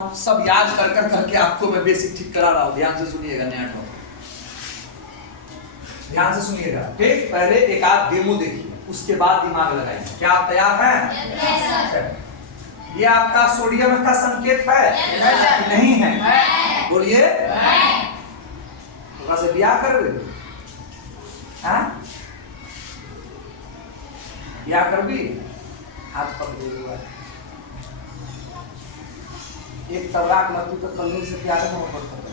सब याद कर कर करके आपको मैं बेसिक ठीक करा रहा हूं। ध्यान से सुनिएगा, नया टॉपिक ध्यान से सुनिएगा। ठीक, पहले एक आध डेमो देखिए, उसके बाद दिमाग लगाइए। क्या आप तैयार हैं? yes, ये आपका सोडियम का संकेत है? yes, नहीं है? बोलिए। थोड़ा सा ब्याह कर भी ब्याह कर भी हाथ पकड़े हुआ एक तबराक लड्डू तो कलमी से प्यार मोहब्बत खत्म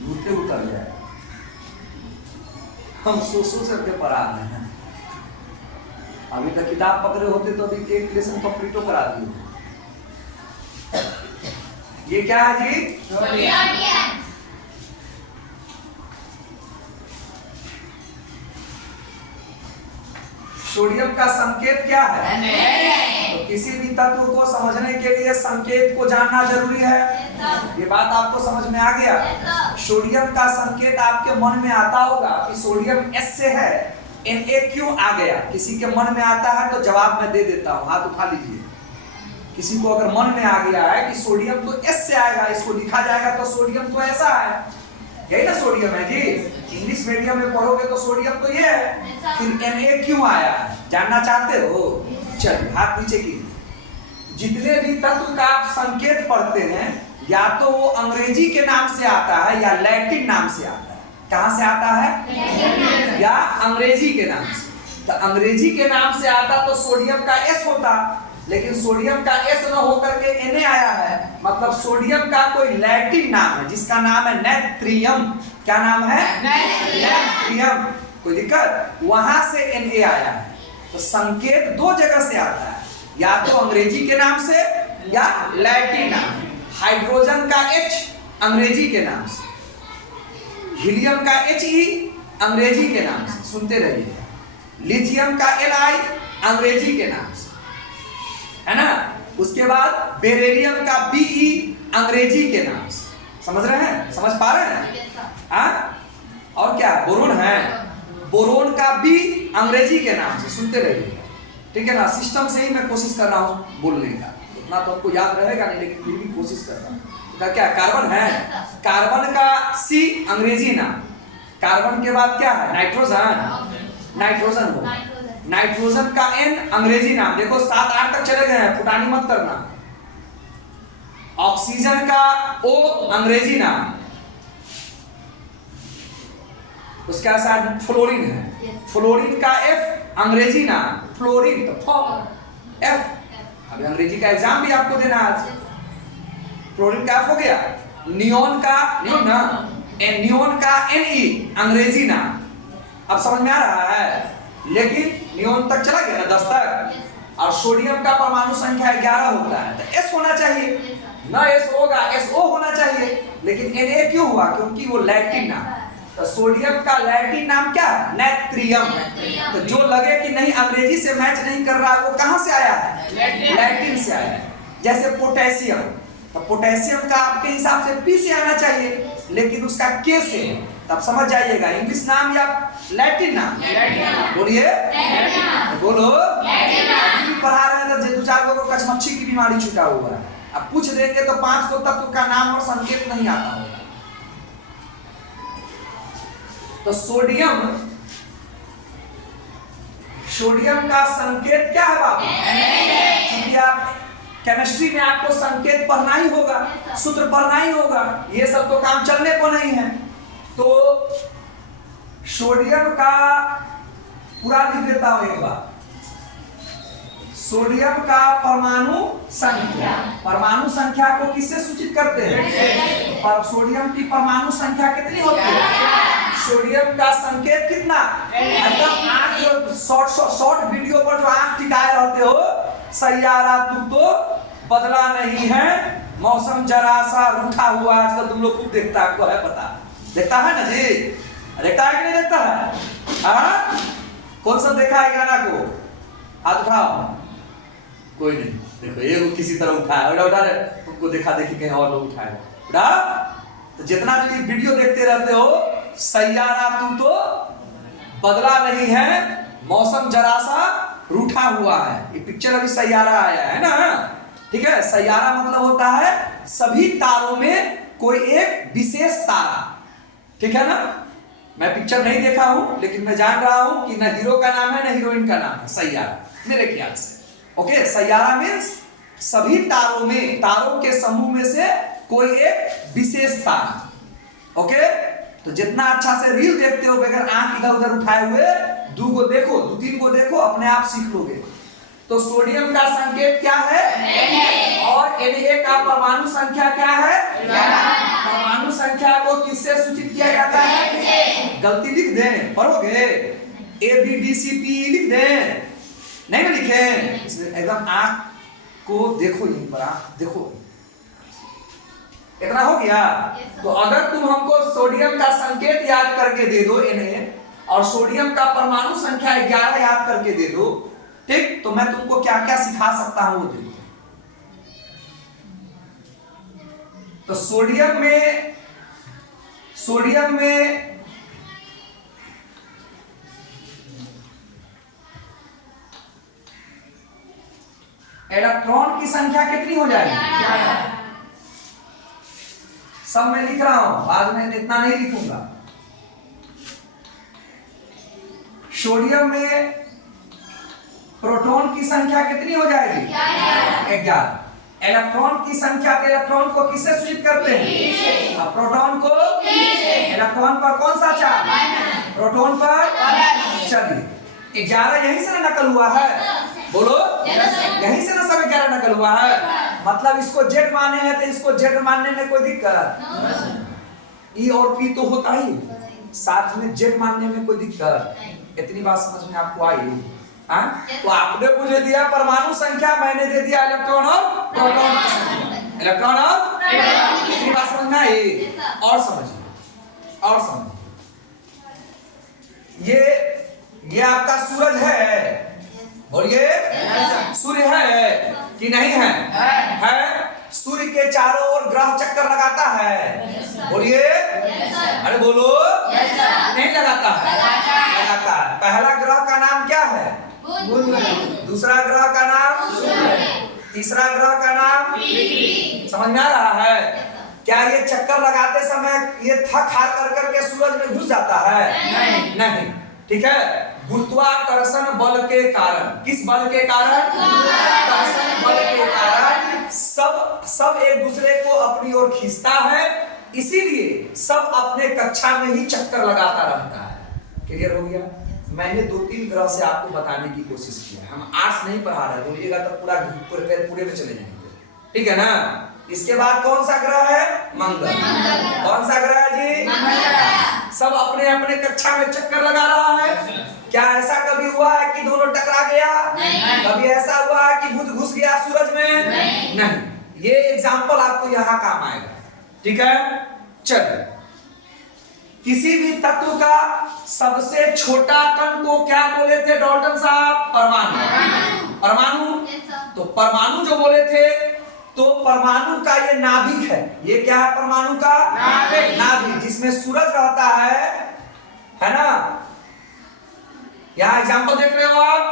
झूठे उतर जाए। हम सो करके पढ़ा रहे हैं। अभी तक किताब पकड़े होते तो अभी एक लेसन कंप्लीट करा दिए। ये क्या है जी? सोडियम का संकेत क्या है? तो किसी भी तत्व को समझने के लिए संकेत को जानना जरूरी है। ये बात आपको समझ में आ गया? सोडियम का संकेत आपके मन में आता होगा कि सोडियम S से है, Na क्यों आ गया? किसी के मन में आता है तो जवाब मैं दे देता हूँ, हाथ उठा लीजिए। किसी को अगर मन में आ गया है कि सोडियम तो S से आएगा, इसको लिखा जाएगा तो सोडियम तो ऐसा है, यही ना सोडियम है जी। इंग्लिश मीडियम में पढ़ोगे तो सोडियम तो ये है, फिर Na क्यों आया है जानना चाहते हो? चलिए हाथ नीचे कीजिए। जितने भी तत्व का आप संकेत पढ़ते हैं, या तो वो अंग्रेजी के नाम से आता है या लैटिन नाम से आता है। कहां से आता है? या अंग्रेजी के नाम से। तो अंग्रेजी के नाम से आता तो सोडियम का S होता, लेकिन सोडियम का S न होकर के Na आया है, मतलब सोडियम का कोई लैटिन नाम है जिसका नाम है नेत्रियम। क्या नाम है? नेत्रियम। कोई दिक्कत? वहां से Na आया है। तो संकेत दो जगह से आता है, या तो अंग्रेजी के नाम से या लैटिन नाम। हाइड्रोजन का H अंग्रेजी के नाम से, हीलियम का He अंग्रेजी के नाम से, सुनते रहिए। लिथियम का Li अंग्रेजी के नाम से, है ना। उसके बाद बेरिलियम का Be अंग्रेजी के नाम से। समझ रहे हैं? समझ पा रहे हैं? और क्या? बोरोन है, बोरोन का B अंग्रेजी के नाम से। सुनते रहिए, ठीक है ना। सिस्टम से ही मैं कोशिश कर रहा हूँ बोलने का, उतना तो आपको याद रहेगा नहीं, लेकिन फिर भी कोशिश कर रहा हूँ। तो क्या कार्बन है? कार्बन का C अंग्रेजी नाम। कार्बन के बाद क्या है? नाइट्रोजन। नाइट्रोजन हो। नाइट्रोजन का N अंग्रेजी नाम। देखो 7-8 तक चले गए हैं, फुटानी मत करना। ऑक्सीजन का O अंग्रेजी नाम। उसका साथ फ्लोरीन है, फ्लोरीन का F अंग्रेजी नाम। फ्लोरीन तो F। अभी अंग्रेजी का एग्जाम भी आपको देना आज। फ्लोरीन का F हो गया। नियोन का नियोन ना, नियोन का Ne अंग्रेजी नाम। अब समझ में आ रहा है? लेकिन नियोन तक चला गया ना, 10 तक। और सोडियम का परमाणु संख्या 11 होता है, तो S होना चाहिए ना। S होगा, SO होना चाहिए, लेकिन Na क्यों हुआ? क्योंकि वो लैटिन नाम। तो सोडियम का लैटिन नाम क्या है? नेत्रियम। तो जो लगे कि नहीं अंग्रेजी से मैच नहीं कर रहा, वो कहां से आया है? लैटिन से आया है। जैसे पोटेशियम, तो पोटेशियम का आपके हिसाब से P से आना चाहिए, लेकिन उसका K से। तब समझ जाइएगा इंग्लिश नाम या लैटिन नाम। बोलिए, बोलो। पढ़ा रहे हैं तो 2-4 लोगों को कचमक्खी की बीमारी छुटा हुआ है। अब पूछ देंगे तो 5 तत्व का नाम और संकेत नहीं आता होगा। तो सोडियम का संकेत क्या है बाबू? क्योंकि आप केमिस्ट्री में आपको संकेत पढ़ना ही होगा, सूत्र पढ़ना ही होगा, ये सब तो काम चलने को नहीं है। तो सोडियम का पूरा लिख देता हूं एक बार। सोडियम का परमाणु संख्या, परमाणु संख्या को किससे सूचित करते हैं? पर सोडियम की परमाणु संख्या कितनी होती है? सोडियम का संकेत कितना? एकदम आंख शॉर्ट वीडियो पर जो आंख टिकाए रहते हो, सैयारा तू तो बदला नहीं है, मौसम जरा सा रूठा हुआ। आजकल तुम लोग खूब देखता है, आपको है पता? देखता है ना जी? देखता है कि नहीं देखता है? कौन सा देखा है गाना को? हाथ उठाओ। कोई नहीं। देखो ये किसी तरह उठाया, उठा रहे तुमको देखा देखी कहीं और लोग उठाए उठा। तो जितना भी वीडियो देखते रहते हो, सैयारा तू तो बदला नहीं है, मौसम जरा सा रूठा हुआ है। ये पिक्चर अभी सैयारा आया है ना, ठीक है, सैयारा मतलब होता है सभी तारों में कोई एक विशेष तारा, ठीक है ना। मैं पिक्चर नहीं देखा हूं लेकिन मैं जान रहा हूं कि न हीरो का नाम है न हीरोइन का नाम है, सैयारा, मेरे ख्याल से। ओके, सैयारा मीन्स सभी तारों में, तारों के समूह में से कोई एक विशेष तारा। ओके, तो जितना अच्छा से रील देखते हो बगैर आंख इधर उधर उठाए हुए, दो को देखो, दो तीन को देखो, अपने आप सीख लोगे। तो सोडियम का संकेत क्या है? और Na का परमाणु संख्या क्या है? परमाणु संख्या को किससे सूचित किया जाता है? गलती लिख दें, पढ़ोगे? ABDCP लिख दें, नहीं ना लिखे? एकदम आंख को देखो, यहीं पर आंख देखो। इतना हो गया? तो अगर तुम हमको सोडियम का संकेत याद करके दे दो Na, और सोडियम का परमाणु संख्या 11 याद करके दे दो, ठीक, तो मैं तुमको क्या क्या सिखा सकता हूं वो देखो। तो सोडियम में इलेक्ट्रॉन की संख्या कितनी हो जाएगी? सब मैं लिख रहा हूं, बाद में इतना नहीं लिखूंगा। सोडियम में प्रोटॉन की संख्या कितनी हो जाएगी? 11। इलेक्ट्रॉन की संख्या, इलेक्ट्रॉन को किससे सूचित करते हैं? प्रोटॉन को। इलेक्ट्रॉन पर कौन सा चार्ज? प्रोटॉन पर। चलिए, 11 यहीं से नकल हुआ है, बोलो, यहीं से ना सब 11 नकल हुआ है। मतलब इसको जेड माने हैं तो इसको जेड मानने में कोई दिक्कत? ई और पी तो होता ही, साथ में जेड मानने में कोई दिक्कत? इतनी बात समझ में आपको आई? हाँ, तो आपने मुझे दिया परमाणु संख्या, मैंने दे दिया इलेक्ट्रॉन और प्रोटॉन की संख्या। इलेक्ट्रॉन और इतनी बात समझ में आई? और समझिए, और समझिए, ये आपका सूरज है, बोलिए, सूर्य है कि नहीं है? है। सूर्य के चारों ओर ग्रह चक्कर लगाता है, बोलिए, अरे बोलो, नहीं लगाता है? लगाता है। पहला ग्रह का नाम क्या है? दूसरा ग्रह का नाम? तीसरा ग्रह का नाम? समझ में आ रहा है? क्या ये चक्कर लगाते समय ये थक हार कर करके सूरज में घुस जाता है? नहीं, ठीक है। गुरुत्वाकर्षण बल के कारण, किस बल के कारण? गुरुत्वाकर्षण बल के कारण सब एक दूसरे को अपनी ओर खींचता है, इसीलिए सब अपने कक्षा में ही चक्कर लगाता रहता है। क्लियर हो गया? मैंने 2-3 ग्रह से आपको बताने की कोशिश की है। हम आर्ट्स नहीं पढ़ा रहे, बोलिएगा तो पूरे में चले जाएंगे, ठीक है ना। इसके बाद कौन सा ग्रह है? मंगल। कौन सा ग्रह है जी? मंगल। सब अपने अपने कक्षा में चक्कर लगा रहा है। क्या ऐसा कभी हुआ है कि दोनों टकरा गया? नहीं। कभी ऐसा हुआ है कि बुध घुस गया सूरज में? नहीं। ये एग्जाम्पल आपको यहाँ काम आएगा, ठीक है। चलिए, किसी भी तत्व का सबसे छोटा कण को क्या बोले थे डॉल्टन साहब? परमाणु। परमाणु, तो परमाणु जो बोले थे, तो परमाणु का ये नाभिक है। ये क्या है? परमाणु का नाभिक, जिसमें सूरज रहता है ना। यहाँ एग्जाम्पल देख रहे हो आप,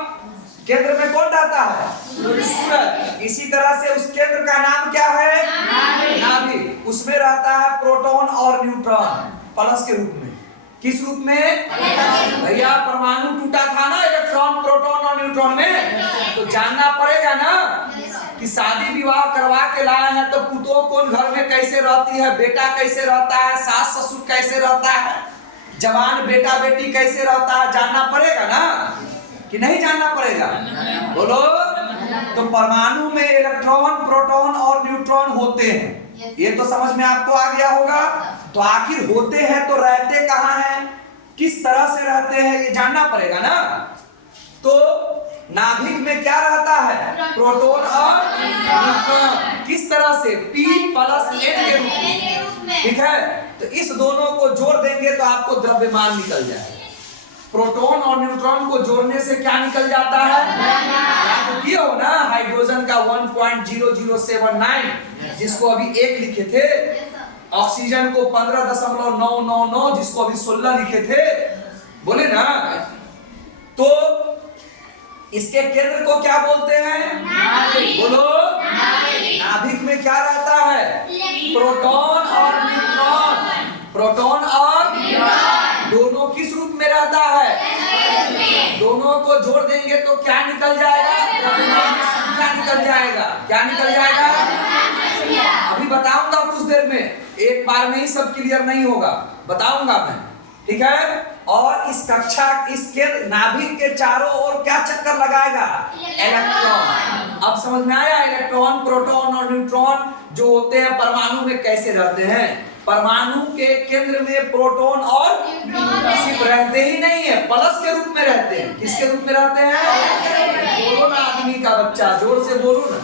केंद्र में कौन रहता है? सूरज। इसी तरह से उस केंद्र का नाम क्या है? नाभिक। उसमें रहता है प्रोटॉन और न्यूट्रॉन, प्लस के रूप में। किस रूप में? भैया परमाणु टूटा था ना इलेक्ट्रॉन, प्रोटॉन और न्यूट्रॉन में, तो जानना पड़ेगा ना कि शादी विवाह करवा के लाए हैं तो पुतों कौन घर में कैसे रहती है, बेटा कैसे रहता है, सास ससुर कैसे रहता है, जवान बेटा बेटी कैसे रहता है, जानना पड़ेगा ना कि नहीं जानना पड़ेगा? बोलो। तो परमाणु में इलेक्ट्रॉन, प्रोटॉन और न्यूट्रॉन होते हैं, ये तो समझ में आपको आ गया होगा। तो आखिर होते हैं तो रहते कहाँ हैं, किस तरह से रहते हैं, ये जानना पड़ेगा ना। तो नाभिक में क्या रहता है? प्रोटॉन और न्यूट्रॉन। किस तरह से? P+N के रूप में, ठीक है। तो इस दोनों को जोड़ देंगे तो आपको द्रव्यमान निकल जाएगा। प्रोटॉन और न्यूट्रॉन को जोड़ने से क्या निकल जाता है? आपको किया हो ना हाइड्रोजन का 1.0079, जिसको अभी 1 लिखे थे, ऑक्सीजन को 15.999, जिसको अभी 16 लिखे थे, बोले ना। तो इसके केंद्र को क्या बोलते हैं? बोलो। नाभिक में क्या रहता है? प्रोटॉन और न्यूट्रॉन। प्रोटॉन और दोनों किस रूप में रहता है? दोनों को जोड़ देंगे तो क्या निकल जाएगा? द्रव्यमान संख्या निकल जाएगा। क्या निकल जाएगा? अभी बताऊंगा कुछ देर में, एक बार में ही सब क्लियर नहीं होगा, बताऊंगा मैं, ठीक है। और इस कक्षा इसके नाभिक के चारों ओर क्या चक्कर लगाएगा? इलेक्ट्रॉन। अब समझ में आया? इलेक्ट्रॉन, प्रोटॉन और न्यूट्रॉन जो होते हैं परमाणु में कैसे रहते हैं। परमाणु के केंद्र में प्रोटॉन और सिर्फ रहते ही नहीं है, प्लस के रूप में रहते हैं। किसके रूप में रहते हैं? बोलो ना आदमी का बच्चा, जोर से बोलो ना।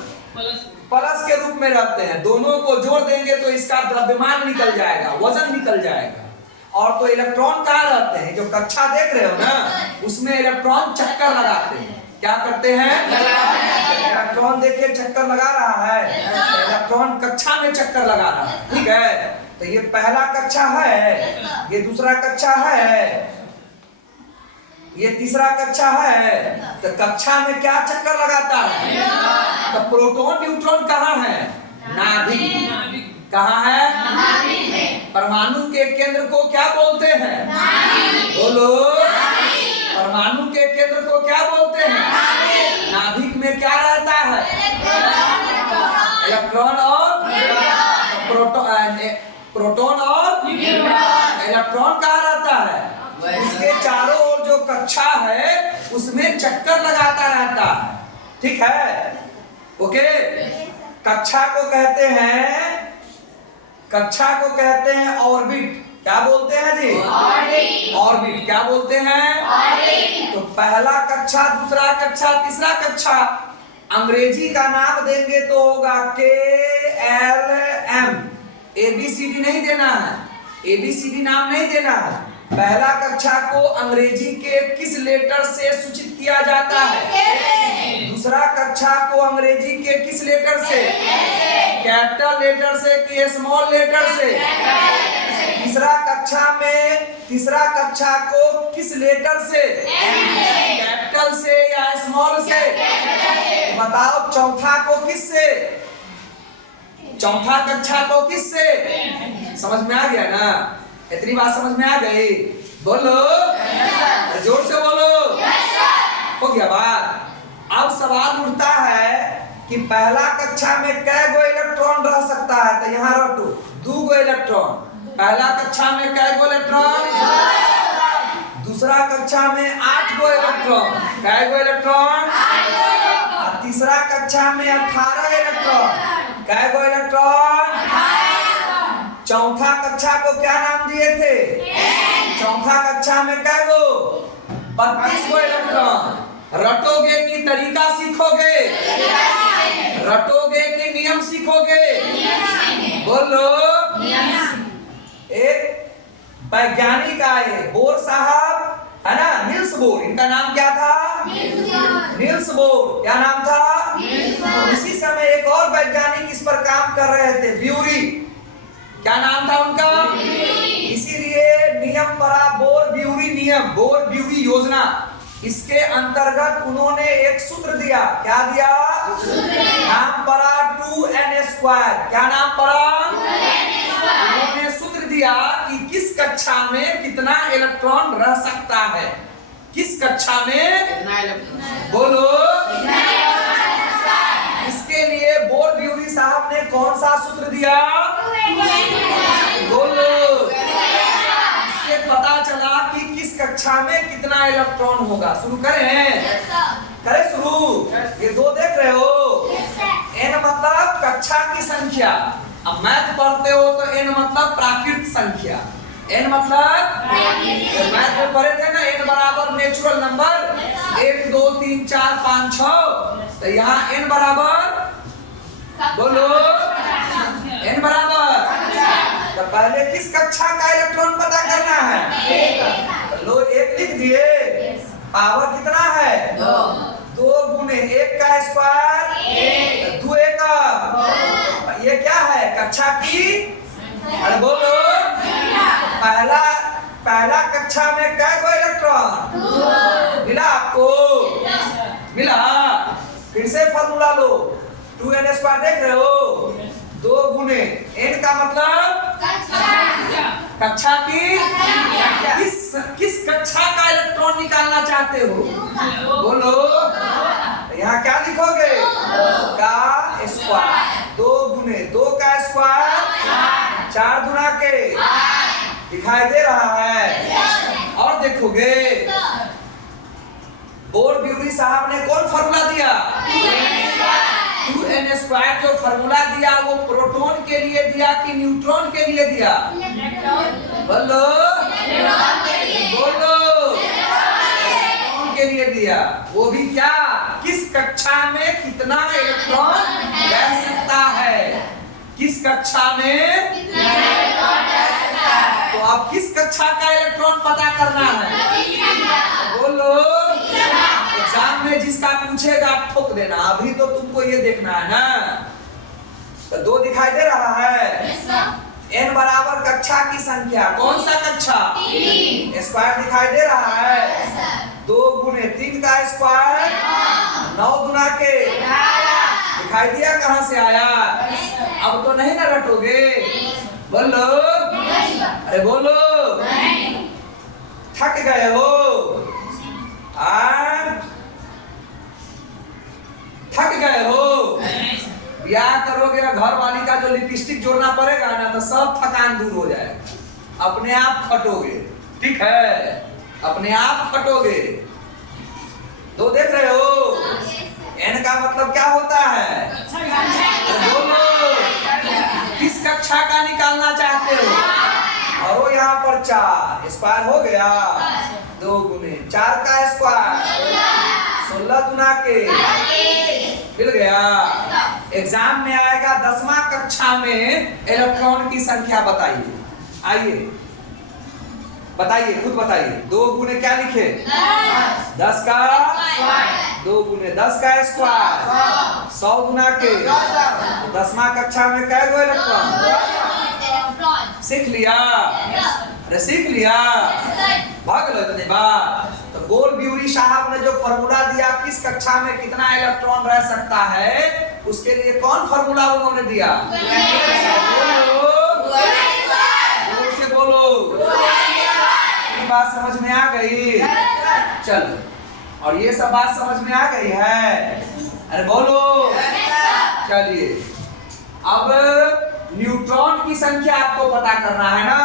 प्लस के रूप में रहते हैं। दोनों को जोड़ देंगे तो इसका द्रव्यमान निकल जाएगा, वजन निकल जाएगा। और तो इलेक्ट्रॉन कहाँ रहते हैं? जो कक्षा देख रहे हो ना, उसमें इलेक्ट्रॉन चक्कर लगाते हैं। क्या करते हैं? इलेक्ट्रॉन देखिए चक्कर लगा रहा है, इलेक्ट्रॉन कक्षा में चक्कर लगा रहा है, ठीक है। तो ये पहला कक्षा है, ये दूसरा कक्षा है, ये तीसरा कक्षा है। तो कक्षा में क्या चक्कर लगाता है? तो प्रोटॉन न्यूट्रॉन कहाँ है? नाभिक। कहाँ है? परमाणु के केंद्र को क्या बोलते हैं? बोलो। परमाणु के केंद्र को क्या बोलते हैं? नाभिक में क्या रहता है? इलेक्ट्रॉन और प्रोटॉन और इलेक्ट्रॉन कहाँ रहता है? उसके चारों ओर जो कक्षा है उसमें चक्कर लगाता रहता है, ठीक है। ओके। कक्षा को कहते हैं, कक्षा को कहते हैं ऑर्बिट। क्या बोलते हैं जी? ऑर्बिट। क्या बोलते हैं? तो पहला कक्षा, दूसरा कक्षा, तीसरा कक्षा अंग्रेजी का नाम देंगे तो होगा KLM। ABCD नहीं देना है, ABCD नाम नहीं देना है। पहला कक्षा को अंग्रेजी के किस लेटर से सूचित किया जाता है? दूसरा कक्षा को अंग्रेजी के किस लेटर से? कैपिटल लेटर से कि स्मॉल लेटर से? तीसरा कक्षा को किस लेटर से? कैपिटल से या स्मॉल से? बताओ। चौथा को किस से? चौथा कक्षा को किस से? समझ में आ गया ना? इतनी बात समझ में आ गई? बोलो। जोर से बोलो। हो गया बात। अब सवाल उठता है कि पहला कक्षा में कै गो इलेक्ट्रॉन रह सकता है? तो यहाँ रटो, 2 गो इलेक्ट्रॉन। पहला कक्षा में कै गो इलेक्ट्रॉन? दूसरा कक्षा में 8 गो इलेक्ट्रॉन। कै गो इलेक्ट्रॉन? तीसरा कक्षा में 18 इलेक्ट्रॉन। कै गो इलेक्ट्रॉन? चौथा कक्षा को क्या नाम दिए थे? चौथा कक्षा में कै गो? 32 गो इलेक्ट्रॉन। रटोगे कि तरीका सीखोगे? रटोगे कि नियम सीखोगे? बोलो। एक वैज्ञानिक आए, बोर साहब, है ना, नील्स बोर। इनका नाम क्या था? Niels Bohr. क्या नाम था? उसी समय एक और वैज्ञानिक इस पर काम कर रहे थे, ब्यूरी। क्या नाम था उनका? इसीलिए नियम पड़ा बोर ब्यूरी नियम, बोर ब्यूरी योजना। इसके अंतर्गत उन्होंने एक सूत्र दिया। क्या दिया? नाम पड़ा 2n²। क्या नाम पड़ा? उन्होंने सूत्र दिया कि किस कक्षा में कितना इलेक्ट्रॉन रह सकता है। किस कक्षा में? बोलो। इसके लिए बोर ब्यूरी साहब ने कौन सा सूत्र दिया? बोलो। इससे पता चला कि किस कक्षा में कितना इलेक्ट्रॉन होगा। शुरू करें? करें शुरू? ये 2 देख रहे हो? n मतलब कक्षा की संख्या। अब मैथ पढ़ते हो तो n मतलब प्राकृत संख्या। n मतलब मैथ में पढ़े थे ना, n बराबर नेचुरल नंबर 1 2 3 4 5 6। तो यहाँ n बराबर, बोलो, n बराबर। तो पहले किस कक्षा का इलेक्ट्रॉन पता करना है? लो 1 लिख दिए। पावर कितना है? 2 गुने 1 का स्क्वायर 2 का। ये क्या है? कक्षा की। अरे बोलो। पहला कक्षा में कै गो इलेक्ट्रॉन मिला आपको? मिला। फिर से फॉर्मूला लो, 2n² देख रहे हो, 2 गुने n का मतलब कक्षा की किस कक्षा का इलेक्ट्रॉन निकालना चाहते हो? बोलो। यहाँ क्या लिखोगे? का स्क्वायर, 2 गुने 2 का स्क्वायर 4 गुना के, दिखाई दे रहा है। और देखोगे बोर-ब्यूरी साहब ने कौन फॉर्मूला दिया? 2n² जो फॉर्मूला दिया वो प्रोटॉन के लिए दिया कि न्यूट्रॉन के लिए दिया? बोलो बोलो, प्रोटॉन के लिए दिया। वो भी क्या? किस कक्षा में कितना इलेक्ट्रॉन रह सकता है? किस कक्षा में तो अब किस कक्षा का इलेक्ट्रॉन पता करना है? बोलो। एग्जाम में जिसका पूछेगा आप ठोक देना, अभी तो तुमको ये देखना है ना। तो 2 दिखाई दे रहा है, n बराबर कक्षा की संख्या, कौन सा कक्षा? स्क्वायर दिखाई दे रहा है, 2 गुने 3 का स्क्वायर 9 गुना के, दिखाई दिया कहां से आया? अब तो नहीं ना रटोगे? बोलो अरे बोलो, थक गए हो? थक गए हो? ब्याह करोगे और घर वाली का जो लिपस्टिक जोड़ना पड़ेगा ना, तो सब थकान दूर हो जाएगा, अपने आप फटोगे। ठीक है, अपने आप फटोगे। 2 देख रहे हो, n का मतलब क्या होता है? बोलो, किस कक्षा का निकालना चाहते हो? और वो यहाँ पर 4 स्क्वायर हो गया, 2 गुने 4 का स्क्वायर 16 गुना के, मिल गया। एग्जाम में आएगा 10वां कक्षा में इलेक्ट्रॉन की संख्या बताइए। आइए बताइए, खुद बताइए। 2 गुने क्या लिखे? 10 का 2 गुने 10 का स्क्वायर 100 गुना के। 10वां कक्षा में कै गो इलेक्ट्रॉन सीख लिया? अरे सीख लिया, भाग लो इतने बार। तो बोर-ब्यूरी साहब ने जो फॉर्मूला दिया किस कक्षा में कितना इलेक्ट्रॉन रह सकता है, उसके लिए कौन फॉर्मूला उन्होंने दिया? जोर से बोलो, बात समझ में आ गई? चलो, और ये सब बात समझ में आ गई है? अरे बोलो। चलिए, अब न्यूट्रॉन की संख्या आपको पता करना है ना?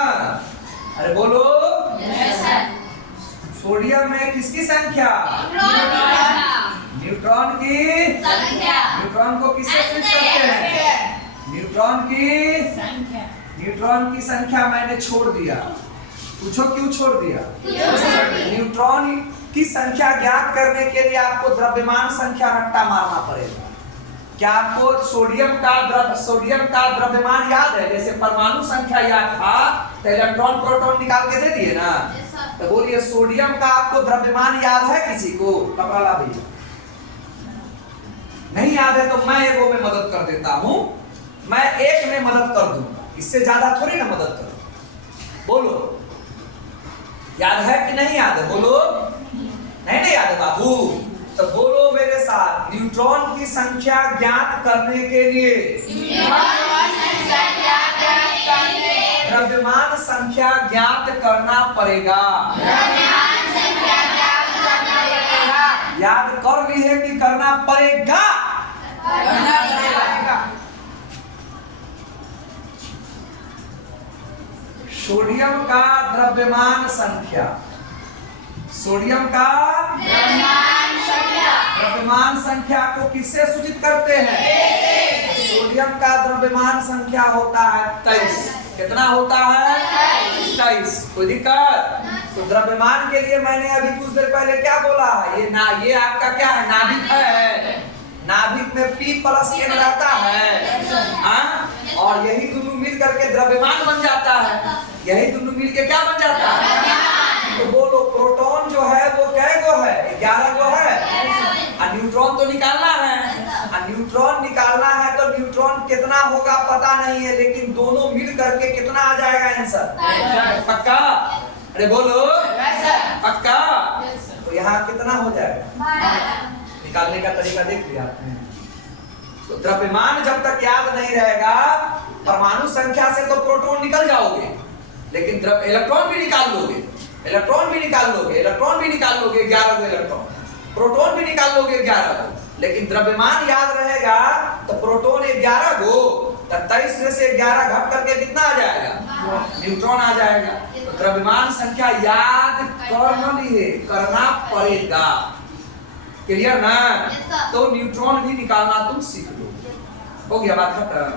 अरे बोलो। सोडियम में किसकी संख्या? न्यूट्रॉन की संख्या। न्यूट्रॉन को किससे सूचित करते हैं? न्यूट्रॉन की संख्या मैंने छोड़ दिया। पूछो क्यों छोड़ दिया? न्यूट्रॉन की संख्या ज्ञात करने के लिए आपको द्रव्यमान संख्या रट्टा मारना पड़ेगा। क्या आपको सोडियम का द्रव्यमान याद है? जैसे परमाणु संख्या याद था तो इलेक्ट्रॉन प्रोटॉन निकाल के दे दिए ना। तो बोलिए सोडियम का आपको द्रव्यमान याद है किसी को? कपड़ा भैया नहीं याद है तो मैं एगो में मदद कर देता हूं, मैं एक में मदद कर दूंगा, इससे ज्यादा थोड़ी ना मदद करूं। बोलो, याद है कि नहीं याद है? बोलो। नहीं याद है बाबू? तो बोलो मेरे साथ, न्यूट्रॉन की संख्या ज्ञात करने के लिए द्रव्यमान संख्या ज्ञात करना पड़ेगा। याद कर ली है कि करना पड़ेगा? सोडियम का द्रव्यमान संख्या, सोडियम का द्रव्यमान संख्या को किससे सूचित करते हैं? सोडियम का द्रव्यमान संख्या होता है 23। कितना होता है? 23। कोई दिक्कत? तो द्रव्यमान के लिए मैंने अभी कुछ देर पहले क्या बोला है? ये आपका क्या है? नाभिक है। नाभिक में P+N रहता है, और यही दोनों मिल करके द्रव्यमान बन जाता है। यही दोनों मिल के क्या बन जाता है? तो बोलो, प्रोटॉन जो है वो कै गो है? 11 गो है। और न्यूट्रॉन तो निकालना है, और न्यूट्रॉन निकालना है तो न्यूट्रॉन कितना होगा पता नहीं है, लेकिन दोनों मिल करके कितना आ जाएगा आंसर? पक्का? अरे बोलो पक्का? तो यहाँ कितना हो जाएगा? निकालने का तरीका देख लिया आपने। तो द्रव्यमान जब तक याद नहीं रहेगा, परमाणु संख्या से तो प्रोटॉन निकल जाओगे, लेकिन इलेक्ट्रॉन भी निकाल लोगे, इलेक्ट्रॉन भी निकाल लोगे, इलेक्ट्रॉन भी निकाल लोगे 11 गो इलेक्ट्रॉन, प्रोटॉन भी निकाल लोगे 11 गो, लेकिन द्रव्यमान याद रहेगा तो प्रोटॉन 11 गो, तो 23 में से 11 घट करके कितना आ जाएगा? न्यूट्रॉन आ जाएगा। तो द्रव्यमान संख्या याद करना पड़ेगा। क्लियर ना? तो न्यूट्रॉन भी निकालना तुम सीख लो। हो गया बात खत्म।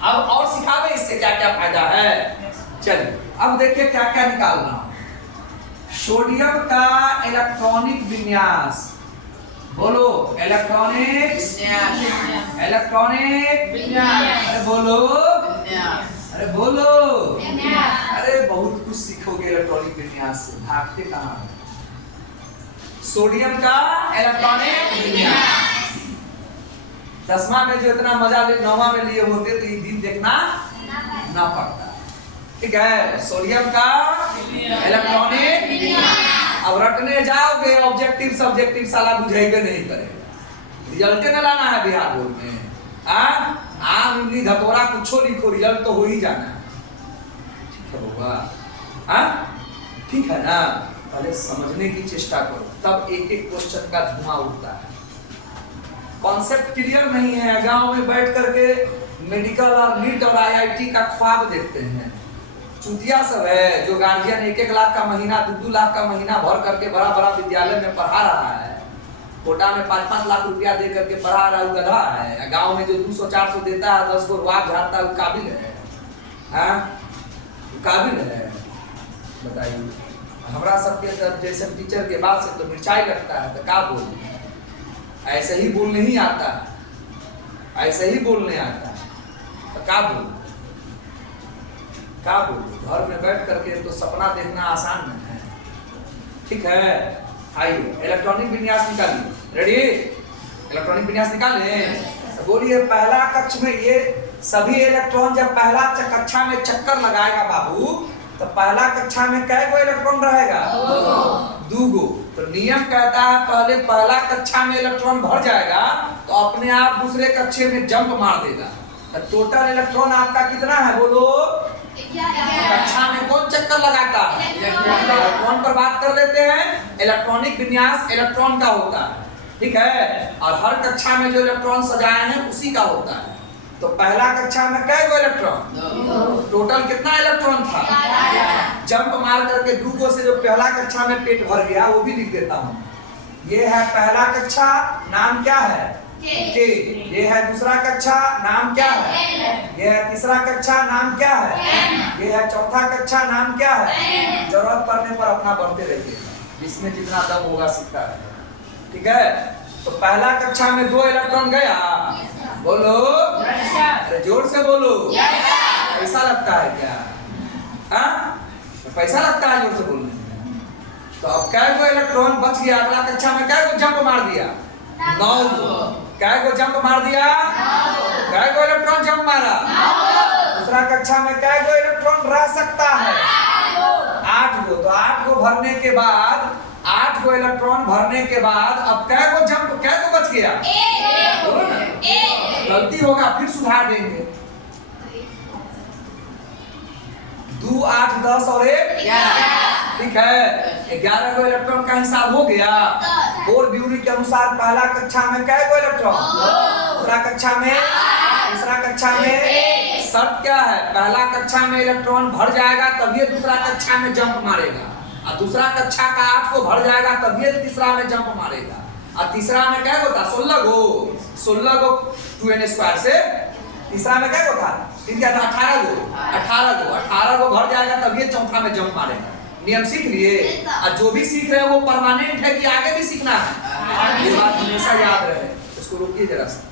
अब और सिखावे इससे क्या क्या फायदा है। चलिए अब देखिए क्या क्या निकालना। सोडियम का इलेक्ट्रॉनिक विन्यास, बोलो इलेक्ट्रॉनिक विन्यास, इलेक्ट्रॉनिक विन्यास, अरे बोलो विन्यास, अरे बोलो विन्यास, अरे बहुत कुछ सीखोगे इलेक्ट्रॉनिक विन्यास से, भागते कहां? सोडियम का इलेक्ट्रॉनिक विन्यास 10वां में जो इतना मजा ले 9वां में लिए होते तो ये दिन देखना ना पड़ता। ठीक है, सोडियम का इलेक्ट्रॉनिक विन्यास। अब रटने जाओगे ऑब्जेक्टिव सब्जेक्टिव साला बुझेबे नहीं करेगा, रिजल्ट न लाना है बिहार बोर्ड में। आम इमली धतोरा कुछो लिखो, रिजल्ट तो हो ही जाना। ठीक है बाबा, ठीक है ना? पहले समझने की चेष्टा करो, तब एक एक क्वेश्चन का धुआं उठता है। कॉन्सेप्ट क्लियर नहीं है, गांव में बैठ करके मेडिकल और नीट और आईआईटी का ख्वाब देखते हैं। चुतिया सब है जो गार्जियन 1-1 लाख का महीना 2-2 लाख का महीना भर करके बड़ा बड़ा विद्यालय में पढ़ा रहा है, कोटा में 5-5 लाख रुपया दे करके पढ़ा रहा है, गधा है। गांव में जो 200-400 देता है, 10 को रुआब झाड़ता है, वो काबिल है? काबिल है? बताइए। हमरा सबके जैसे टीचर के बाद से तो मिर्चाई लगता है, तो क्या बोलूं? ऐसे ही बोलने ही आता है, ऐसे ही बोलने आता है, तो क्या बोलूं? क्या बोलूं? घर में बैठ करके तो सपना देखना आसान नहीं है। ठीक है, आइए इलेक्ट्रॉनिक विन्यास निकालिए। रेडी? इलेक्ट्रॉनिक विन्यास निकाले। बोलिए पहला कक्ष में ये सभी इलेक्ट्रॉन जब पहला कक्षा में चक्कर लगाएगा बाबू, तो पहला कक्षा में कै गो इलेक्ट्रॉन रहेगा? 2 गो। तो नियम कहता है पहले पहला कक्षा में इलेक्ट्रॉन भर जाएगा तो अपने आप दूसरे कक्षे में जंप मार देगा। तो टोटल इलेक्ट्रॉन आपका कितना है बोलो? कक्षा में कौन चक्कर लगाता है? इलेक्ट्रॉन पर बात कर लेते हैं। इलेक्ट्रॉनिक विन्यास इलेक्ट्रॉन का होता है, ठीक है, और हर कक्षा में जो इलेक्ट्रॉन सजाए हैं उसी का होता है। तो पहला कक्षा में कै गो इलेक्ट्रॉन? टोटल कितना इलेक्ट्रॉन था? जंप मार करके 2 गो से जो पहला कक्षा में पेट भर गया वो भी लिख देता हूँ। ये है पहला कक्षा, नाम क्या है? के। ये है दूसरा कक्षा, नाम क्या है? ये है तीसरा कक्षा, नाम क्या है? ये है चौथा कक्षा, नाम क्या है? जरूरत पड़ने पर अपना बढ़ते रहिए, जिसमें जितना दम होगा सीखता है। ठीक है, तो पहला कक्षा में 2 इलेक्ट्रॉन गया, बोलो अरे जोर से बोलो। पैसा लगता है क्या? पैसा लगता है जोर से बोलने में। तो अब कै गो इलेक्ट्रॉन बच गया? अगला कक्षा में कै गो जंप मार दिया? 9 गो। कै गो जंप मार दिया? कै गो इलेक्ट्रॉन जंप मारा? दूसरा कक्षा में कै गो इलेक्ट्रॉन रह सकता है? 8 गो। तो 8 गो भरने के बाद 8 गो इलेक्ट्रॉन भरने के बाद अब कै गो जंप, कै गो बच गया? बोलो ना, गलती होगा फिर सुधार देंगे। 2, 8, 10 और 1 11। ठीक है, 11 गो इलेक्ट्रॉन का हिसाब हो गया। बोर ब्यूरी के अनुसार पहला कक्षा में कै गो इलेक्ट्रॉन? दूसरा कक्षा में, तीसरा कक्षा में। शर्त क्या है? पहला कक्षा में इलेक्ट्रॉन भर जाएगा तभी दूसरा कक्षा में जंप मारेगा, और दूसरा कक्षा का 8 को भर जाएगा तभी तीसरा में जंप मारेगा। और तीसरा में क्या होता? 16 गो। 16 गो 2n² से तीसरा में क्या होता? 18 गो। 18 गो भर जाएगा तभी चौथा में जंप मारेगा। नियम सीख लिए? और जो भी सीख रहे हैं वो परमानेंट है कि आगे भी सीखना है? ये बात हमेशा याद रहे। इसको रोकिए जरा सा।